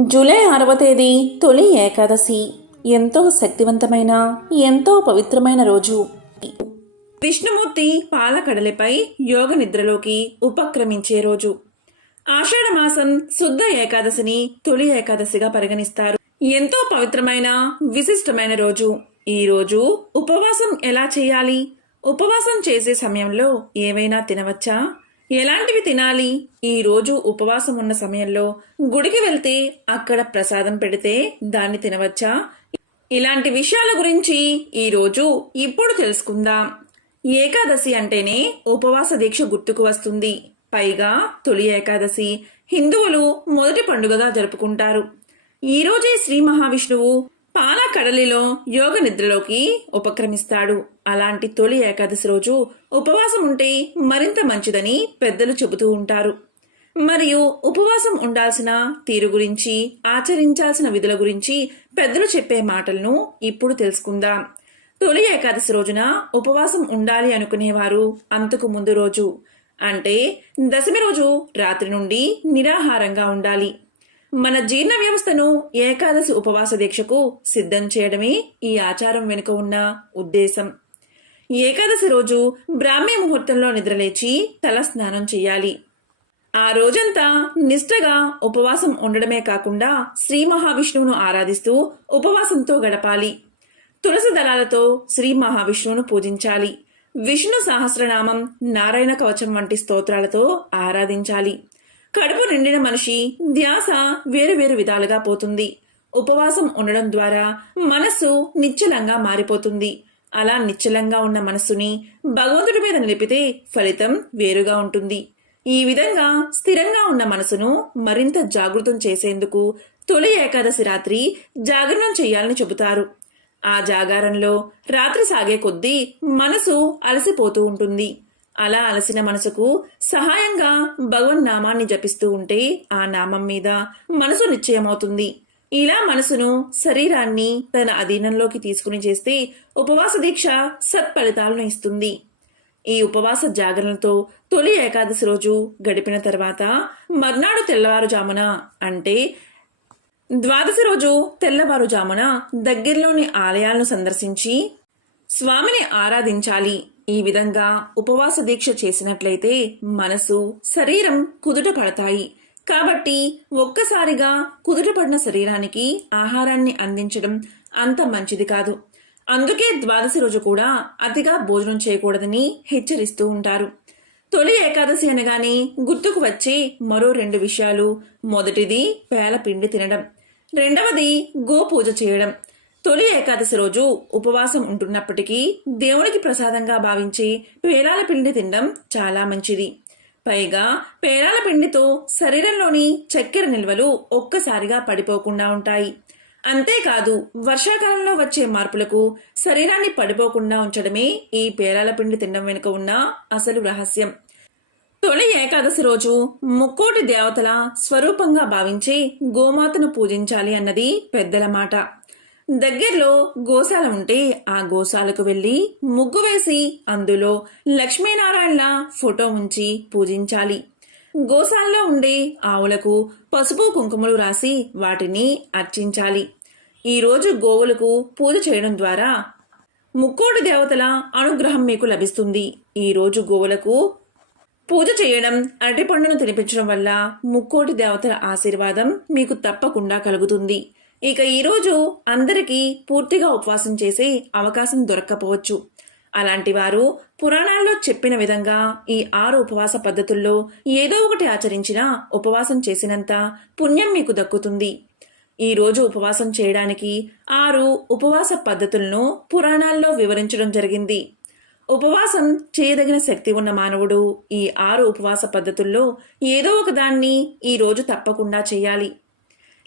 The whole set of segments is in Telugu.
జూలై ఆరవ తేదీ తొలి ఏకాదశి. ఎంతో శక్తివంతమైన ఎంతో పవిత్రమైన రోజు. విష్ణుమూర్తి పాలకడలిపై యోగ నిద్రలోకి ఉపక్రమించే రోజు. ఆషాఢమాసం శుద్ధ ఏకాదశిని తొలి ఏకాదశిగా పరిగణిస్తారు. ఎంతో పవిత్రమైన విశిష్టమైన రోజు. ఈ రోజు ఉపవాసం ఎలా చేయాలి? ఉపవాసం చేసే సమయంలో ఏవైనా తినవచ్చా? ఎలాంటివి తినాలి? ఈరోజు ఉపవాసం ఉన్న సమయంలో గుడికి వెళ్తే అక్కడ ప్రసాదం పెడితే దాన్ని తినవచ్చా? ఇలాంటి విషయాల గురించి ఈరోజు ఇప్పుడు తెలుసుకుందాం. ఏకాదశి అంటేనే ఉపవాస దీక్ష గుర్తుకు వస్తుంది. పైగా తొలి ఏకాదశి హిందువులు మొదటి పండుగగా జరుపుకుంటారు. ఈరోజే శ్రీ మహావిష్ణువు పాలకడలిలో యోగ నిద్రలోకి ఉపక్రమిస్తాడు. అలాంటి తొలి ఏకాదశి రోజు ఉపవాసం ఉంటే మరింత మంచిదని పెద్దలు చెబుతూ ఉంటారు. మరియు ఉపవాసం ఉండాల్సిన తీరు గురించి ఆచరించాల్సిన విధుల గురించి పెద్దలు చెప్పే మాటలను ఇప్పుడు తెలుసుకుందాం. తొలి ఏకాదశి రోజున ఉపవాసం ఉండాలి అనుకునేవారు అంతకు ముందు రోజు. అంటే దశమి రోజు రాత్రి నుండి నిరాహారంగా ఉండాలి. మన జీర్ణ వ్యవస్థను ఏకాదశి ఉపవాస దీక్షకు సిద్ధం చేయడమే ఈ ఆచారం వెనుక ఉన్న ఉద్దేశం. ఏకాదశి రోజు బ్రాహ్మీ ముహూర్తంలో నిద్రలేచి తల స్నానం చేయాలి. ఆ రోజంతా నిష్ఠగా ఉపవాసం ఉండడమే కాకుండా శ్రీ మహావిష్ణువును ఆరాధిస్తూ ఉపవాసంతో గడపాలి. తులసి దళాలతో శ్రీ మహావిష్ణువును పూజించాలి. విష్ణు సహస్రనామం నారాయణ కవచం వంటి స్తోత్రాలతో ఆరాధించాలి. కడుపు నిండిన మనిషి ధ్యాస వేరు వేరు విధాలుగా పోతుంది. ఉపవాసం ఉండడం ద్వారా మనస్సు నిశ్చలంగా మారిపోతుంది. అలా నిశ్చలంగా ఉన్న మనస్సుని భగవంతుడి మీద నిలిపితే ఫలితం వేరుగా ఉంటుంది. ఈ విధంగా స్థిరంగా ఉన్న మనసును మరింత జాగృతం చేసేందుకు తొలి ఏకాదశి రాత్రి జాగరణం చేయాలని చెబుతారు. ఆ జాగారంలో రాత్రి సాగే కొద్దీ మనసు అలసిపోతూ ఉంటుంది. అలా అలసిన మనసుకు సహాయంగా భగవన్ నామాన్ని జపిస్తూ ఉంటే ఆ నామం మీద మనసు నిశ్చయమవుతుంది. ఇలా మనసును శరీరాన్ని తన అధీనంలోకి తీసుకుని చేస్తే ఉపవాస దీక్ష సత్ఫలితాలను ఇస్తుంది. ఈ ఉపవాస జాగరణతో తొలి ఏకాదశి రోజు గడిపిన తర్వాత మర్నాడు తెల్లవారుజామున అంటే ద్వాదశి రోజు తెల్లవారుజామున దగ్గరలోని ఆలయాలను సందర్శించి స్వామిని ఆరాధించాలి. ఈ విధంగా ఉపవాస దీక్ష చేసినట్లయితే మనసు శరీరం కుదుట పడతాయి. కాబట్టి ఒక్కసారిగా కుదుట పడిన శరీరానికి ఆహారాన్ని అందించడం అంత మంచిది కాదు. అందుకే ద్వాదశి రోజు కూడా అతిగా భోజనం చేయకూడదని హెచ్చరిస్తూ ఉంటారు. తొలి ఏకాదశి అనగానే గుర్తుకు వచ్చే మరో రెండు విషయాలు. మొదటిది పేల పిండి తినడం. రెండవది గోపూజ చేయడం. తొలి ఏకాదశి రోజు ఉపవాసం ఉంటున్నప్పటికీ దేవునికి ప్రసాదంగా భావించి పేలాల పిండి తినడం చాలా మంచిది. పైగా పేలాల పిండితో శరీరంలోని చక్కెర నిల్వలు ఒక్కసారిగా పడిపోకుండా ఉంటాయి. అంతేకాదు వర్షాకాలంలో వచ్చే మార్పులకు శరీరాన్ని పడిపోకుండా ఉంచడమే ఈ పేలాల పిండి తినడం వెనుక ఉన్న అసలు రహస్యం. తొలి ఏకాదశి రోజు ముక్కోటి దేవతల స్వరూపంగా భావించి గోమాతను పూజించాలి అన్నది పెద్దల మాట. దగ్గరలో గోశాల ఉంటే ఆ గోశాలకు వెళ్ళి ముగ్గు వేసి అందులో లక్ష్మీనారాయణల ఫోటో ఉంచి పూజించాలి. గోశాలలో ఉండే ఆవులకు పసుపు కుంకుమలు రాసి వాటిని అర్చించాలి. ఈరోజు గోవులకు పూజ చేయడం ద్వారా ముక్కోటి దేవతల అనుగ్రహం మీకు లభిస్తుంది. ఈరోజు గోవులకు పూజ చేయడం అరటిపండును తినిపించడం వల్ల ముక్కోటి దేవతల ఆశీర్వాదం మీకు తప్పకుండా కలుగుతుంది. ఇక ఈరోజు అందరికీ పూర్తిగా ఉపవాసం చేసే అవకాశం దొరక్కపోవచ్చు. అలాంటి వారు పురాణాల్లో చెప్పిన విధంగా ఈ ఆరు ఉపవాస పద్ధతుల్లో ఏదో ఒకటి ఆచరించినా ఉపవాసం చేసినంత పుణ్యం మీకు దక్కుతుంది. ఈ రోజు ఉపవాసం చేయడానికి ఆరు ఉపవాస పద్ధతులను పురాణాల్లో వివరించడం జరిగింది. ఉపవాసం చేయదగిన శక్తి ఉన్న మానవుడు ఈ ఆరు ఉపవాస పద్ధతుల్లో ఏదో ఒక దాన్ని ఈ రోజు తప్పకుండా చేయాలి.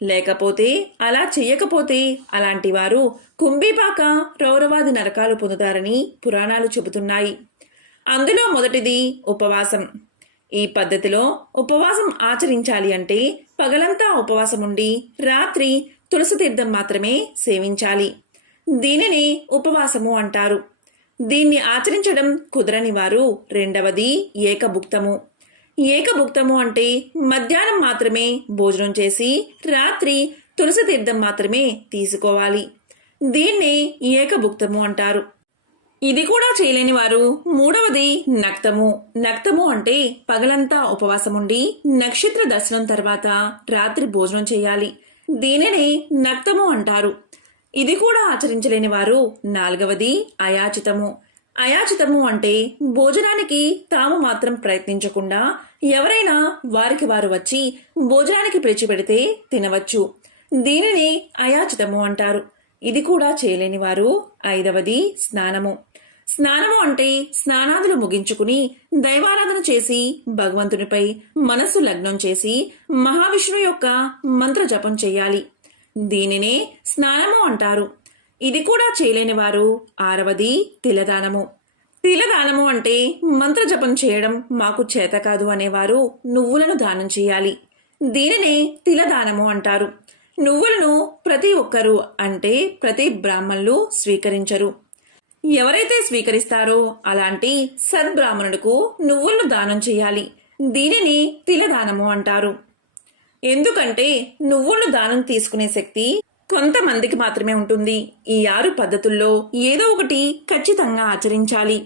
లేకపోతే అలా చెయ్యకపోతే అలాంటి వారు కుంభీపాక రౌరవాది నరకాలు పొందుతారని పురాణాలు చెబుతున్నాయి. అందులో మొదటిది ఉపవాసం. ఈ పద్ధతిలో ఉపవాసం ఆచరించాలి అంటే పగలంతా ఉపవాసం ఉండి రాత్రి తులసి తీర్థం మాత్రమే సేవించాలి. దీనిని ఉపవాసము అంటారు. దీన్ని ఆచరించడం కుదరని వారు రెండవది ఏకభుక్తము. ఏకభుక్తము అంటే మధ్యాహ్నం మాత్రమే భోజనం చేసి రాత్రి తులసి తీర్థం మాత్రమే తీసుకోవాలి. దీన్నే ఏకభుక్తము అంటారు. ఇది కూడా చేయలేని వారు మూడవది నక్తము. నక్తము అంటే పగలంతా ఉపవాసముండి నక్షత్ర దర్శనం తర్వాత రాత్రి భోజనం చేయాలి. దీనినే నక్తము అంటారు. ఇది కూడా ఆచరించలేని వారు నాలుగవది అయాచితము. అయాచితము అంటే భోజనానికి తాము మాత్రం ప్రయత్నించకుండా ఎవరైనా వారికి వారు వచ్చి భోజనానికి పెడితే తినవచ్చు. దీనిని అయాచితము అంటారు. ఇది కూడా చేయలేని వారు ఐదవది స్నానము. స్నానము అంటే స్నానాదులు ముగించుకుని దైవారాధన చేసి భగవంతునిపై మనస్సు లగ్నం చేసి మహావిష్ణువు యొక్క మంత్ర జపం చేయాలి. దీనినే స్నానము అంటారు. ఇది కూడా చేయలేని వారు ఆరవది తిలదానము. తిలదానము అంటే మంత్ర జపం చేయడం మాకు చేత కాదు అనేవారు నువ్వులను దానం చేయాలి. దీనినే తిలదానము అంటారు. నువ్వులను ప్రతి ఒక్కరూ అంటే ప్రతి బ్రాహ్మణులు స్వీకరించరు. ఎవరైతే స్వీకరిస్తారో అలాంటి సద్బ్రాహ్మణుడుకు నువ్వులను దానం చేయాలి. దీనిని తిలదానము అంటారు. ఎందుకంటే నువ్వులను దానం తీసుకునే శక్తి కొంతమందికి మాత్రమే ఉంటుంది. ఈ ఆరు పద్ధతుల్లో ఏదో ఒకటి ఖచ్చితంగా ఆచరించాలి.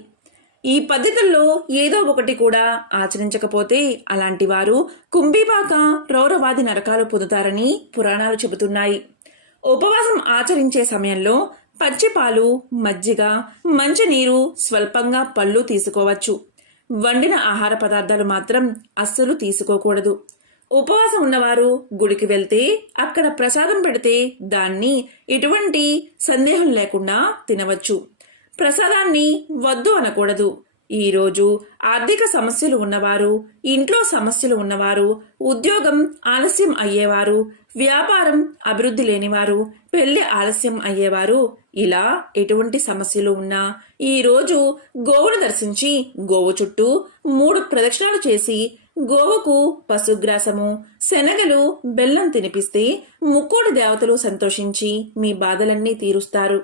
ఈ పద్ధతుల్లో ఏదో ఒకటి కూడా ఆచరించకపోతే అలాంటి వారు కుంభీపాక రౌరవాది నరకాలు పొందుతారని పురాణాలు చెబుతున్నాయి. ఉపవాసం ఆచరించే సమయంలో పచ్చిపాలు మజ్జిగ మంచినీరు స్వల్పంగా పళ్ళు తీసుకోవచ్చు. వండిన ఆహార పదార్థాలు మాత్రం అస్సలు తీసుకోకూడదు. ఉపవాసం ఉన్నవారు గుడికి వెళ్తే అక్కడ ప్రసాదం పెడితే దాన్ని ఎటువంటి సందేహం లేకుండా తినవచ్చు. ప్రసాదాన్ని వద్దు అనకూడదు. ఈరోజు ఆర్థిక సమస్యలు ఉన్నవారు ఇంట్లో సమస్యలు ఉన్నవారు ఉద్యోగం ఆలస్యం అయ్యేవారు వ్యాపారం అభివృద్ధి లేనివారు పెళ్ళి ఆలస్యం అయ్యేవారు ఇలా ఎటువంటి సమస్యలు ఉన్నా ఈరోజు గోవును దర్శించి గోవు చుట్టూ మూడు ప్రదక్షిణాలు చేసి గోవుకు పశుగ్రాసము శనగలు బెల్లం తినిపిస్తే ముక్కోటి దేవతలు సంతోషించి మీ బాధలన్నీ తీరుస్తారు.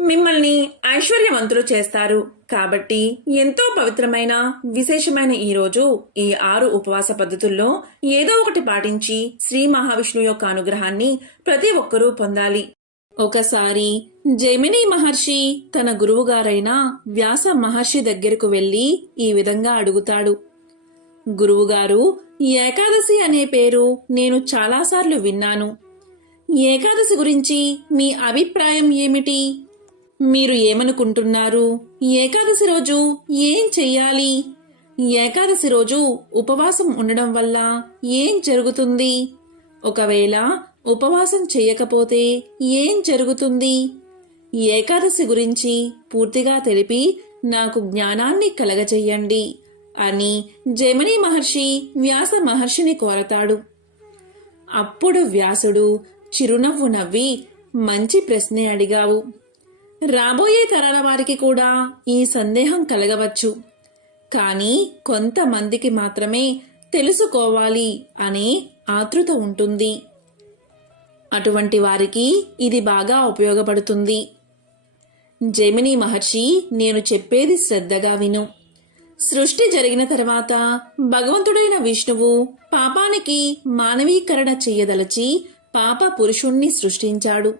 మిమ్మల్ని ఐశ్వర్యవంతులు చేస్తారు. కాబట్టి ఎంతో పవిత్రమైన విశేషమైన ఈ రోజు ఈ ఆరు ఉపవాస పద్ధతుల్లో ఏదో ఒకటి పాటించి శ్రీ మహావిష్ణువు యొక్క అనుగ్రహాన్ని ప్రతి ఒక్కరూ పొందాలి. ఒకసారి జైమిని మహర్షి తన గురువుగారైన వ్యాస మహర్షి దగ్గరకు వెళ్ళి ఈ విధంగా అడుగుతాడు. గురువుగారు ఏకాదశి అనే పేరు నేను చాలాసార్లు విన్నాను. ఏకాదశి గురించి మీ అభిప్రాయం ఏమిటి? మీరు ఏమనుకుంటున్నారు? ఏకాదశి రోజు ఏం చెయ్యాలి? ఏకాదశి రోజు ఉపవాసం ఉండడం వల్ల ఏం జరుగుతుంది? ఒకవేళ ఉపవాసం చేయకపోతే ఏం జరుగుతుంది? ఏకాదశి గురించి పూర్తిగా తెలిపి నాకు జ్ఞానాన్ని కలగజేయండి. అని జమిని మహర్షి వ్యాస మహర్షిని కోరతాడు. అప్పుడు వ్యాసుడు చిరునవ్వు నవ్వి మంచి ప్రశ్నే అడిగావు. రాబోయే తరాల వారికి కూడా ఈ సందేహం కలగవచ్చు. కానీ కొంతమందికి మాత్రమే తెలుసుకోవాలి అనే ఆతృత ఉంటుంది. అటువంటి వారికి ఇది బాగా ఉపయోగపడుతుంది. జమిని మహర్షి నేను చెప్పేది శ్రద్ధగా విను. సృష్టి జరిగిన తర్వాత భగవంతుడైన విష్ణువు పాపానికి మానవీకరణ చెయ్యదలచి పాప పురుషుణ్ణి సృష్టించాడు.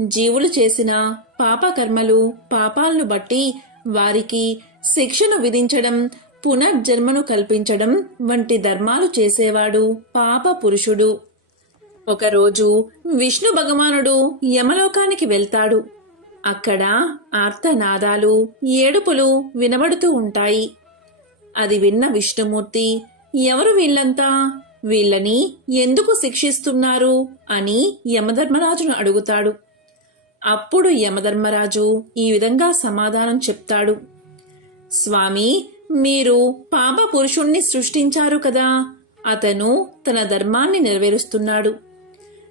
జీవులు చేసిన పాపకర్మలు పాపాలను బట్టి వారికి శిక్షను విధించడం పునర్జన్మను కల్పించడం వంటి ధర్మాలు చేసేవాడు పాప పురుషుడు. ఒకరోజు విష్ణు భగవానుడు యమలోకానికి వెళ్తాడు. అక్కడ ఆర్తనాదాలు ఏడుపులు వినబడుతూ ఉంటాయి. అది విన్న విష్ణుమూర్తి ఎవరు వీళ్ళంతా? వీళ్ళని ఎందుకు శిక్షిస్తున్నారు? అని యమధర్మరాజును అడుగుతాడు. అప్పుడు యమధర్మరాజు ఈ విధంగా సమాధానం చెప్తాడు. స్వామి మీరు పాప పురుషుణ్ణి సృష్టించారు కదా. అతను తన ధర్మాన్ని నెరవేరుస్తున్నాడు.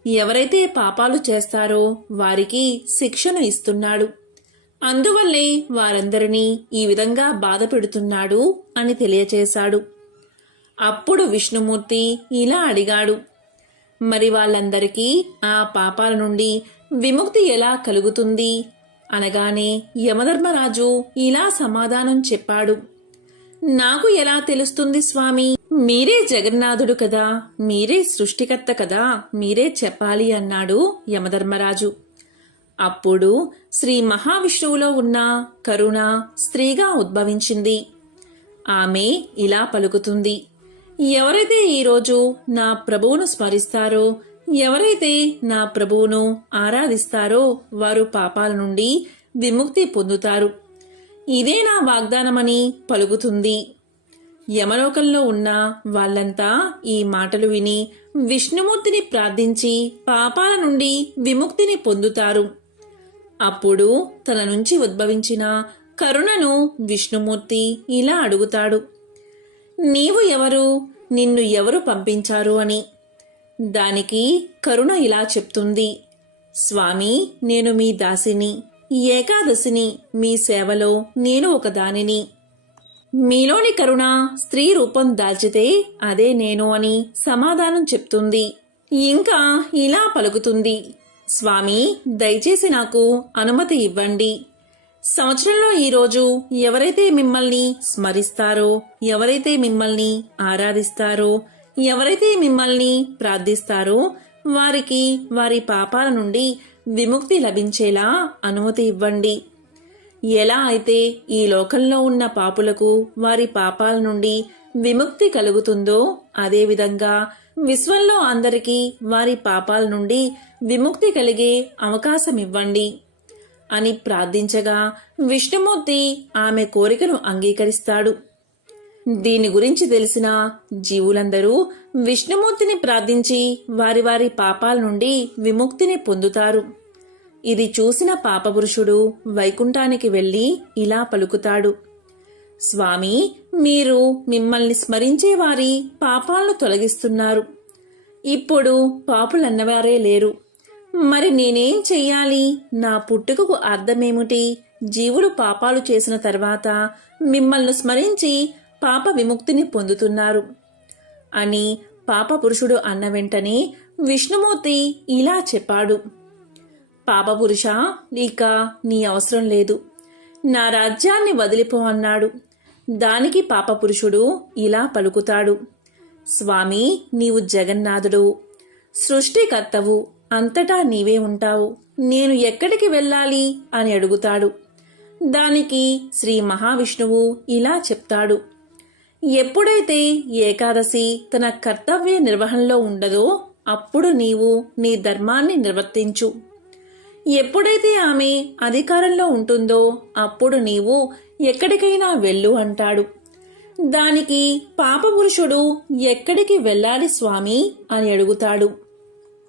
ఎవరైతే పాపాలు చేస్తారో వారికి శిక్షను ఇస్తున్నాడు. అందువల్లే వారందరినీ ఈ విధంగా బాధ పెడుతున్నాడు అని తెలియచేశాడు. అప్పుడు విష్ణుమూర్తి ఇలా అడిగాడు. మరి వాళ్ళందరికీ ఆ పాపాల నుండి విముక్తి ఎలా కలుగుతుంది? అనగానే యమధర్మరాజు ఇలా సమాధానం చెప్పాడు. నాకు ఎలా తెలుస్తుంది స్వామి? మీరే జగన్నాథుడు కదా. మీరే సృష్టికర్త కదా. మీరే చెప్పాలి అన్నాడు యమధర్మరాజు. అప్పుడు శ్రీ మహావిష్ణువులో ఉన్న కరుణ స్త్రీగా ఉద్భవించింది. ఆమె ఇలా పలుకుతుంది. ఎవరైతే ఈరోజు నా ప్రభువును స్మరిస్తారో ఎవరైతే నా ప్రభువును ఆరాధిస్తారో వారు పాపాల నుండి విముక్తి పొందుతారు. ఇదే నా వాగ్దానమని పలుకుతుంది. యమలోకంలో ఉన్న వాళ్ళంతా ఈ మాటలు విని విష్ణుమూర్తిని ప్రార్థించి పాపాల నుండి విముక్తిని పొందుతారు. అప్పుడు తన నుంచి ఉద్భవించిన కరుణను విష్ణుమూర్తి ఇలా అడుగుతాడు. నీవు ఎవరు? నిన్ను ఎవరు పంపించారు అని. దానికి కరుణ ఇలా చెప్తుంది. స్వామి నేను మీ దాసిని. ఏకాదశిని మీ సేవలో నేను ఒక దానిని మీలోని కరుణ స్త్రీ రూపం దాల్చితే అదే నేను అని సమాధానం చెప్తుంది. ఇంకా ఇలా పలుకుతుంది. స్వామి దయచేసి నాకు అనుమతి ఇవ్వండి. సంవత్సరంలో ఈరోజు ఎవరైతే మిమ్మల్ని స్మరిస్తారో ఎవరైతే మిమ్మల్ని ఆరాధిస్తారో ఎవరైతే మిమ్మల్ని ప్రార్థిస్తారో వారికి వారి పాపాల నుండి విముక్తి లభించేలా అనుమతి ఇవ్వండి. ఎలా అయితే ఈ లోకంలో ఉన్న పాపులకు వారి పాపాల నుండి విముక్తి కలుగుతుందో అదేవిధంగా విశ్వంలో అందరికీ వారి పాపాల నుండి విముక్తి కలిగే అవకాశం ఇవ్వండి. అని ప్రార్థించగా విష్ణుమూర్తి ఆమె కోరికను అంగీకరిస్తాడు. దీని గురించి తెలిసిన జీవులందరూ విష్ణుమూర్తిని ప్రార్థించి వారి వారి పాపాల నుండి విముక్తిని పొందుతారు. ఇది చూసిన పాపపురుషుడు వైకుంఠానికి వెళ్ళి ఇలా పలుకుతాడు. స్వామి మీరు మిమ్మల్ని స్మరించే వారి పాపాలను తొలగిస్తున్నారు. ఇప్పుడు పాపులన్నవారే లేరు. మరి నేనేం చెయ్యాలి? నా పుట్టుకకు అర్థమేమిటి? జీవులు పాపాలు చేసిన తర్వాత మిమ్మల్ని స్మరించి పాప విముక్తిని పొందుతున్నారు. అని పాపపురుషుడు అన్న వెంటనే విష్ణుమూర్తి ఇలా చెప్పాడు. పాపపురుష ఇక నీ అవసరం లేదు. నా రాజ్యాన్ని వదిలిపో అన్నాడు. దానికి పాపపురుషుడు ఇలా పలుకుతాడు. స్వామి నీవు జగన్నాథుడు. సృష్టికర్తవు అంతటా నీవే ఉంటావు. నేను ఎక్కడికి వెళ్ళాలి? అని అడుగుతాడు. దానికి శ్రీ మహావిష్ణువు ఇలా చెప్తాడు. ఎప్పుడైతే ఏకాదశి తన కర్తవ్య నిర్వహణలో ఉండదో అప్పుడు నీవు నీ ధర్మాన్ని నిర్వర్తించు. ఎప్పుడైతే ఆమె అధికారంలో ఉంటుందో అప్పుడు నీవు ఎక్కడికైనా వెళ్ళు అంటాడు. దానికి పాపపురుషుడు ఎక్కడికి వెళ్ళాలి స్వామి అని అడుగుతాడు.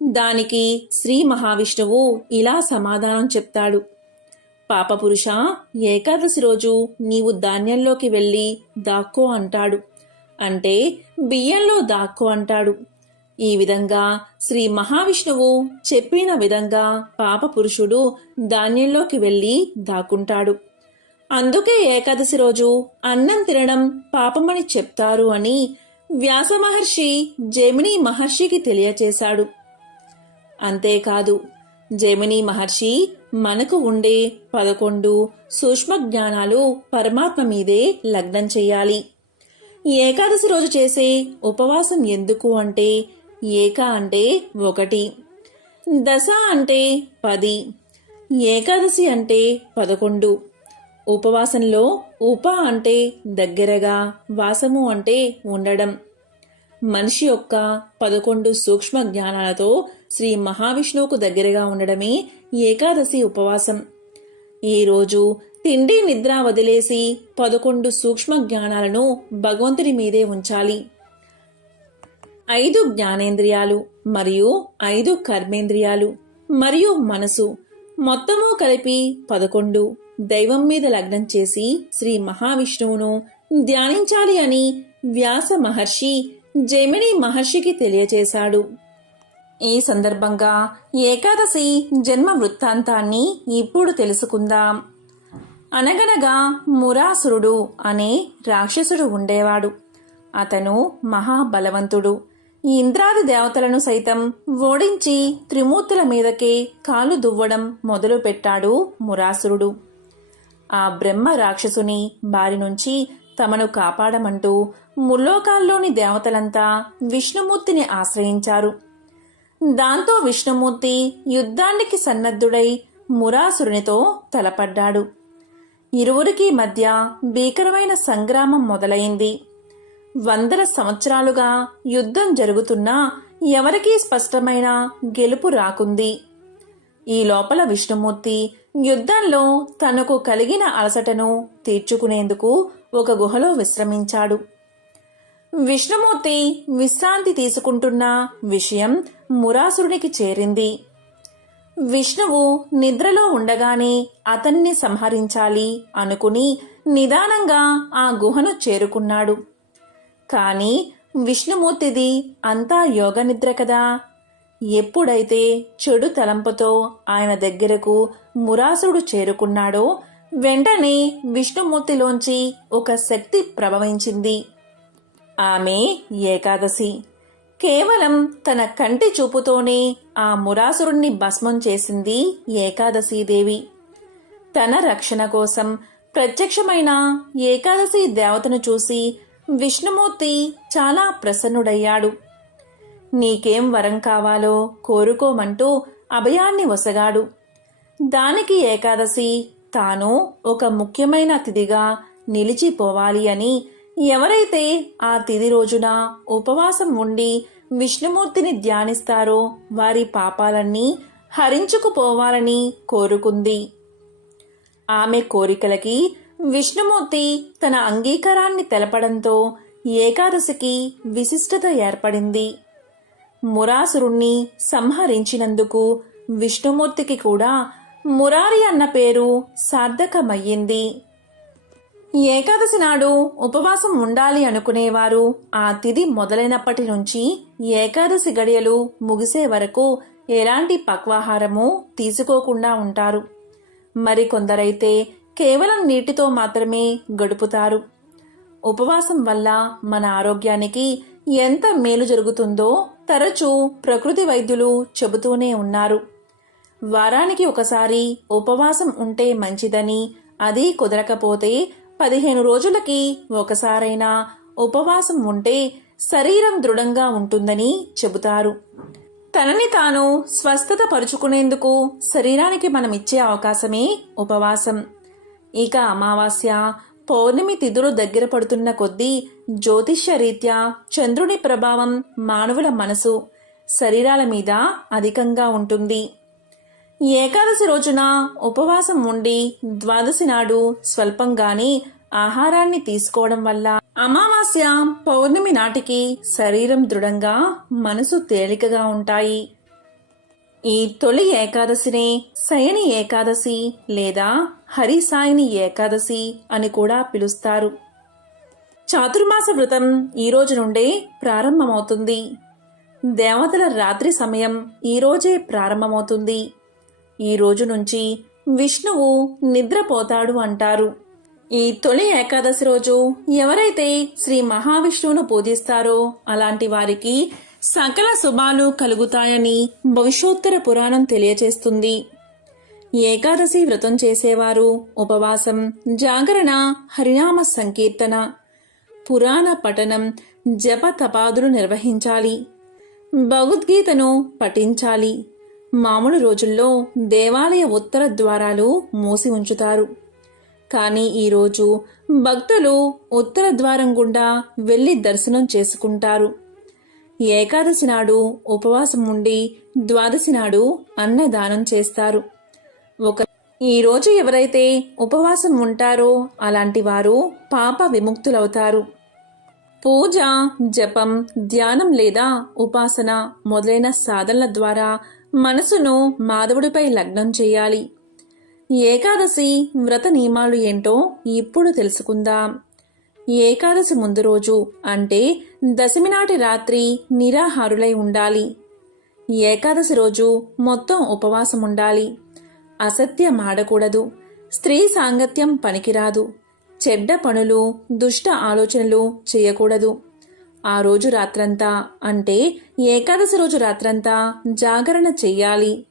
దానికి శ్రీ మహావిష్ణువు ఇలా సమాధానం చెప్తాడు. పాపపురుష ఏకాదశి రోజు నీవు ధాన్యంలోకి వెళ్ళి దాక్కో అంటాడు. అంటే బియ్యంలో దాక్కో అంటాడు. ఈ విధంగా శ్రీ మహావిష్ణువు చెప్పిన విధంగా పాపపురుషుడు ధాన్యంలోకి వెళ్ళి దాక్కుంటాడు. అందుకే ఏకాదశి రోజు అన్నం తినడం పాపమని చెప్తారు అని వ్యాస మహర్షి జమిని మహర్షికి తెలియచేశాడు. అంతేకాదు జమిని మహర్షి మనకు ఉండే పదకొండు సూక్ష్మ జ్ఞానాలు పరమాత్మ మీదే లగ్నం చెయ్యాలి ఏకాదశి రోజు చేసే ఉపవాసం ఎందుకు అంటే ఏక అంటే ఒకటి. దశ అంటే పది. ఏకాదశి అంటే పదకొండు. ఉపవాసంలో ఉప అంటే దగ్గరగా వాసము అంటే ఉండడం. మనిషి యొక్క పదకొండు సూక్ష్మ జ్ఞానాలతో శ్రీ మహావిష్ణువుకు దగ్గరగా ఉండడమే ఏకాదశి ఉపవాసం. ఈరోజు తిండి నిద్ర వదిలేసి పదకొండు సూక్ష్మ జ్ఞానాలను భగవంతుడి మీదే ఉంచాలి. ఐదు జ్ఞానేంద్రియాలు మరియు ఐదు కర్మేంద్రియాలు మరియు మనసు మొత్తము కలిపి పదకొండు. దైవం మీద లగ్నం చేసి శ్రీ మహావిష్ణువును ధ్యానించాలి అని వ్యాస మహర్షి జైమిని మహర్షికి తెలియచేశాడు. ఈ సందర్భంగా ఏకాదశి జన్మ వృత్తాంతాన్ని ఇప్పుడు తెలుసుకుందాం. అనగనగా మురాసురుడు అనే రాక్షసుడు ఉండేవాడు. అతను మహాబలవంతుడు. ఇంద్రాది దేవతలను సైతం ఓడించి త్రిమూర్తుల మీదకే కాలు దువ్వడం మొదలుపెట్టాడు మురాసురుడు. ఆ బ్రహ్మ రాక్షసుని బారి నుంచి తమను కాపాడమంటూ ముల్లోకాల్లోని దేవతలంతా విష్ణుమూర్తిని ఆశ్రయించారు. దాంతో విష్ణుమూర్తి యుద్ధానికి సన్నద్ధుడై మురాసురునితో తలపడ్డాడు. ఇరువురికి మధ్య భీకరమైన సంగ్రామం మొదలైంది. వందల సంవత్సరాలుగా యుద్ధం జరుగుతున్నా ఎవరికీ స్పష్టమైన గెలుపు రాకుంది. ఈ లోపల విష్ణుమూర్తి యుద్ధంలో తనకు కలిగిన అలసటను తీర్చుకునేందుకు ఒక గుహలో విశ్రమించాడు. విష్ణుమూర్తి విశ్రాంతి తీసుకుంటున్న విషయం మురాసురునికి చేరింది. విష్ణువు నిద్రలో ఉండగానే అతన్ని సంహరించాలి అనుకుని నిదానంగా ఆ గుహను చేరుకున్నాడు. కానీ విష్ణుమూర్తిది అంతా యోగ నిద్ర కదా. ఎప్పుడైతే చెడు తలంపుతో ఆయన దగ్గరకు మురాసుడు చేరుకున్నాడో వెంటనే విష్ణుమూర్తిలోంచి ఒక శక్తి ప్రభవించింది ఆమె ఏకాదశి. కేవలం తన కంటి చూపుతోనే ఆ మురాసురుణ్ణి భస్మం చేసింది ఏకాదశీదేవి. తన రక్షణ కోసం ప్రత్యక్షమైన ఏకాదశి దేవతను చూసి విష్ణుమూర్తి చాలా ప్రసన్నుడయ్యాడు. నీకేం వరం కావాలో కోరుకోమంటూ అభయాన్ని వసగాడు. దానికి ఏకాదశి తాను ఒక ముఖ్యమైన తిథిగా నిలిచిపోవాలి అని ఎవరైతే ఆ తిథి రోజున ఉపవాసం ఉండి విష్ణుమూర్తిని ధ్యానిస్తారో వారి పాపాలన్నీ హరించుకుపోవాలని కోరుకుంది. ఆమె కోరికలకి విష్ణుమూర్తి తన అంగీకారాన్ని తెలపడంతో ఏకాదశికి విశిష్టత ఏర్పడింది. మురాసురుణ్ణి సంహరించినందుకు విష్ణుమూర్తికి కూడా మురారి అన్న పేరు సార్థకమయ్యింది. ఏకాదశి నాడు ఉపవాసం ఉండాలి అనుకునేవారు ఆ తిథి మొదలైనప్పటి నుంచి ఏకాదశి గడియలు ముగిసే వరకు ఎలాంటి పక్వాహారము తీసుకోకుండా ఉంటారు. మరికొందరైతే కేవలం నీటితో మాత్రమే గడుపుతారు. ఉపవాసం వల్ల మన ఆరోగ్యానికి ఎంత మేలు జరుగుతుందో తరచూ ప్రకృతి వైద్యులు చెబుతూనే ఉన్నారు. వారానికి ఒకసారి ఉపవాసం ఉంటే మంచిదని అది కుదరకపోతే పదిహేను రోజులకి ఒకసారైనా ఉపవాసం ఉంటే శరీరం దృఢంగా ఉంటుందని చెబుతారు. తనని తాను స్వస్థత పరుచుకునేందుకు శరీరానికి మనం ఇచ్చే అవకాశమే ఉపవాసం. ఇక అమావాస్య పౌర్ణమి తిథులు దగ్గర పడుతున్న కొద్దీ జ్యోతిష్య రీత్యా చంద్రుని ప్రభావం మానవుల మనసు శరీరాల మీద అధికంగా ఉంటుంది. ఏకాదశి రోజున ఉపవాసం ఉండి ద్వాదశి నాడు స్వల్పంగానే ఆహారాన్ని తీసుకోవడం వల్ల అమావాస్య పౌర్ణమి నాటికి శరీరం దృఢంగా మనసు తేలికగా ఉంటాయి. ఈ తొలి ఏకాదశినే శయని ఏకాదశి లేదా హరిసాయిని ఏకాదశి అని కూడా పిలుస్తారు. చాతుర్మాస వ్రతం ఈ రోజు నుండే ప్రారంభమవుతుంది. దేవతల రాత్రి సమయం ఈరోజే ప్రారంభమవుతుంది. ఈ రోజు నుంచి విష్ణువు నిద్రపోతాడు అంటారు. ఈ తొలి ఏకాదశి రోజు ఎవరైతే శ్రీ మహావిష్ణువును పూజిస్తారో అలాంటి వారికి సకల శుభాలు కలుగుతాయని భవిష్యోత్తర పురాణం తెలియచేస్తుంది. ఏకాదశి వ్రతం చేసేవారు ఉపవాసం జాగరణ హరినామ సంకీర్తన పురాణ పఠనం జప తపాదులు నిర్వహించాలి. భగవద్గీతను పఠించాలి. మామూలు రోజుల్లో దేవాలయ ఉత్తర ద్వారాలు మూసి ఉంచుతారు. కానీ ఈరోజు భక్తులు ఉత్తర ద్వారం గుండా వెళ్ళి దర్శనం చేసుకుంటారు. ఏకాదశి నాడు ఉపవాసం ఉండి ద్వాదశి నాడు అన్నదానం చేస్తారు. ఒక ఈరోజు ఎవరైతే ఉపవాసం ఉంటారో అలాంటి వారు పాప విముక్తులవుతారు. పూజ జపం ధ్యానం లేదా ఉపాసన మొదలైన సాధనల ద్వారా మనసును మాధవుడిపై లగ్నం చేయాలి. ఏకాదశి వ్రత నియమాలు ఏంటో ఇప్పుడు తెలుసుకుందాం. ఏకాదశి ముందు రోజు అంటే దశమి నాటి రాత్రి నిరాహారులై ఉండాలి. ఏకాదశి రోజు మొత్తం ఉపవాసం ఉండాలి. అసత్యం ఆడకూడదు స్త్రీ సాంగత్యం పనికిరాదు. చెడ్డ పనులు దుష్ట ఆలోచనలు చేయకూడదు. ఆ రోజు రాత్రంతా అంటే ఏకాదశి రోజు రాత్రంతా జాగరణ చెయ్యాలి.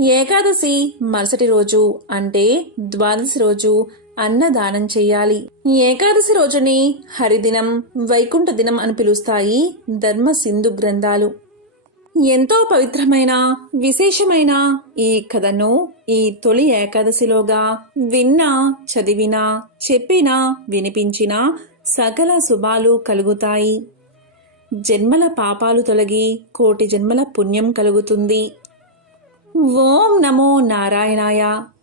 ఏకాదశి మరుసటి రోజు అంటే ద్వాదశి రోజు అన్నదానం చెయ్యాలి ఏకాదశి రోజుని హరిదినం వైకుంఠ దినం అని పిలుస్తాయి ధర్మ సింధు గ్రంథాలు. ఎంతో పవిత్రమైన విశేషమైన ఈ కథను ఈ తొలి ఏకాదశిలోగా విన్నా చదివినా చెప్పినా వినిపించినా సకల శుభాలు కలుగుతాయి. జన్మల పాపాలు తొలగి కోటి జన్మల పుణ్యం కలుగుతుంది. ఓం నమో నారాయణాయ.